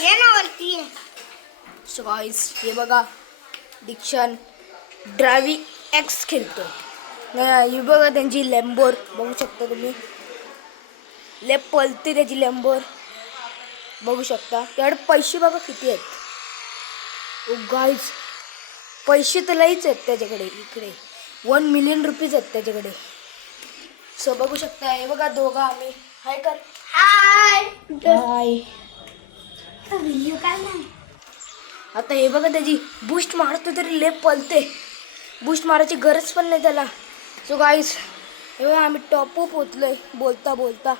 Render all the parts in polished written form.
ये ना वरती ये. सो गाईस हे बघा दीक्षान ड्रायव्हिंग एक्स खेळतो. ही बघा त्यांची लॅम्बोर बघू शकता तुम्ही. ले पलते त्याची लॅम्बोर बघू शकता. त्याकडे पैसे बघा किती आहेत. ओ गाईज पैसे तर लईच आहेत त्याच्याकडे. इकडे 1 मिलियन रुपीज आहेत त्याच्याकडे. सो बघू शकता. हे बघा दोघं आम्ही हाय कर हाय. हाय. व्हिडिओ काय नाही. आता हे बघा त्याची बूस्ट मारतो तरी लेप पलते. बूस्ट मारायची गरज पण नाही त्याला. सो गाईस हे बघा आम्ही टॉप पोचलोय बोलता बोलता.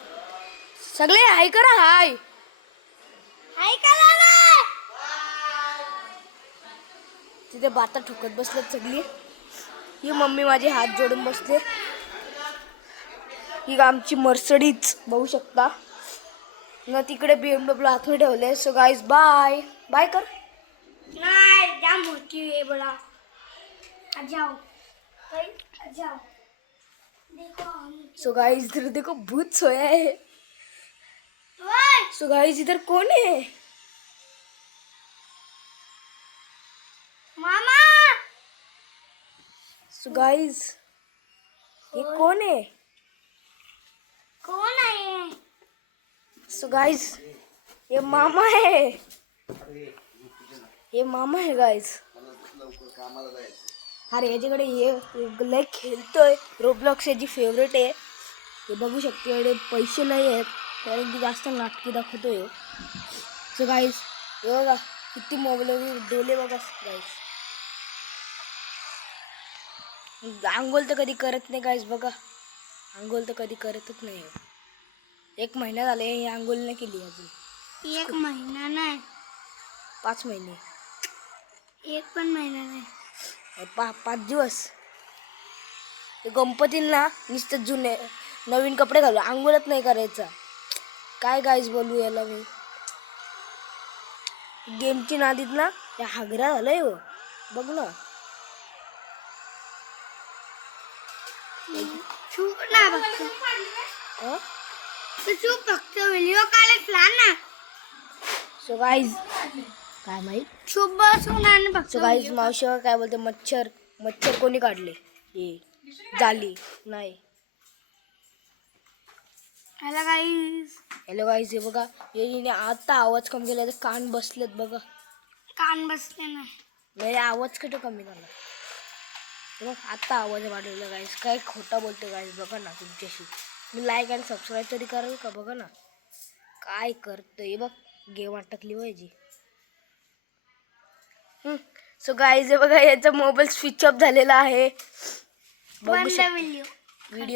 सगळे हाय करा. हाय हाय करा ना. तिथे बाता ठोकत बसलेत सगळी. ही मम्मी माझे हात जोडून बसले. ही आमची मर्सडीज बघू शकता ना. तिकडे BMW आतमध्ये ठेवले. सो गाईज बाय बाय कर. नाही जाम मोठी आहे बड़ा. आ जाओ. आ जाओ. देखो सो गाईज इधर देखो भूत सोया है. ओए सो गाईज इधर कौन है. मामा. सो गाईज ये कौन है. कौन आहे. सो गाइस ये मामा है. ये मामा है गाइस. अरे याच्याकडे ये लय खेळतोय. रोब्लॉक्स याची फेवरेट आहे. हे बघू शकतो. एवढे पैसे नाही आहेत कारण की जास्त नाटकी दाखवतोय. सो गाइस हे बघा किती मोबाईल डोले बघा गाइस. आंघोळ तर कधी करत नाही गाइस. बघा आंघोळ तर कधी करतच नाही. 1 महिना झाले ही आंघोळ नाही केली अजून. 1 महिना नाही. 5 महिने. 1 पण महिना नाही. 5 दिवस. ते गणपतीला नुसतं जुने नवीन कपडे घालू. आंघोळच नाही करायचा. काय गाईज बोलू याला मी. गेमची नादीत ना या हागरा झालंय हो. बघ ना. चूप ना बघतो. तू चूप फक्त व्हिडिओ काढत ना. सो गाईज काय माहित. चूप बसून आणि बघ. सो गाईज मावशीवर काय बोलते. मच्छर कोणी काढले. हे जाली नाही. हॅलो गाईस. हॅलो गाईज हे बघा येईने आता आवाज कमी केला तर कान बसलेत बघा. कान बसले नाही. मेरे आवाज कुठं कमी झाला. बघ आता आवाज वाढवला गाईस. काय खोटा बोलतो गाईस. बघा ना तुमच्याशी. मी लाईक आणि सबस्क्राईब तरी कराल का. बघा ना काय करतोय. बघ गेम अटकली पाहिजे. सो गाईज हे बघा याचा मोबाईल स्विच ऑफ झालेला आहे. बघू बंद शकता व्हिडिओ. व्हिडिओ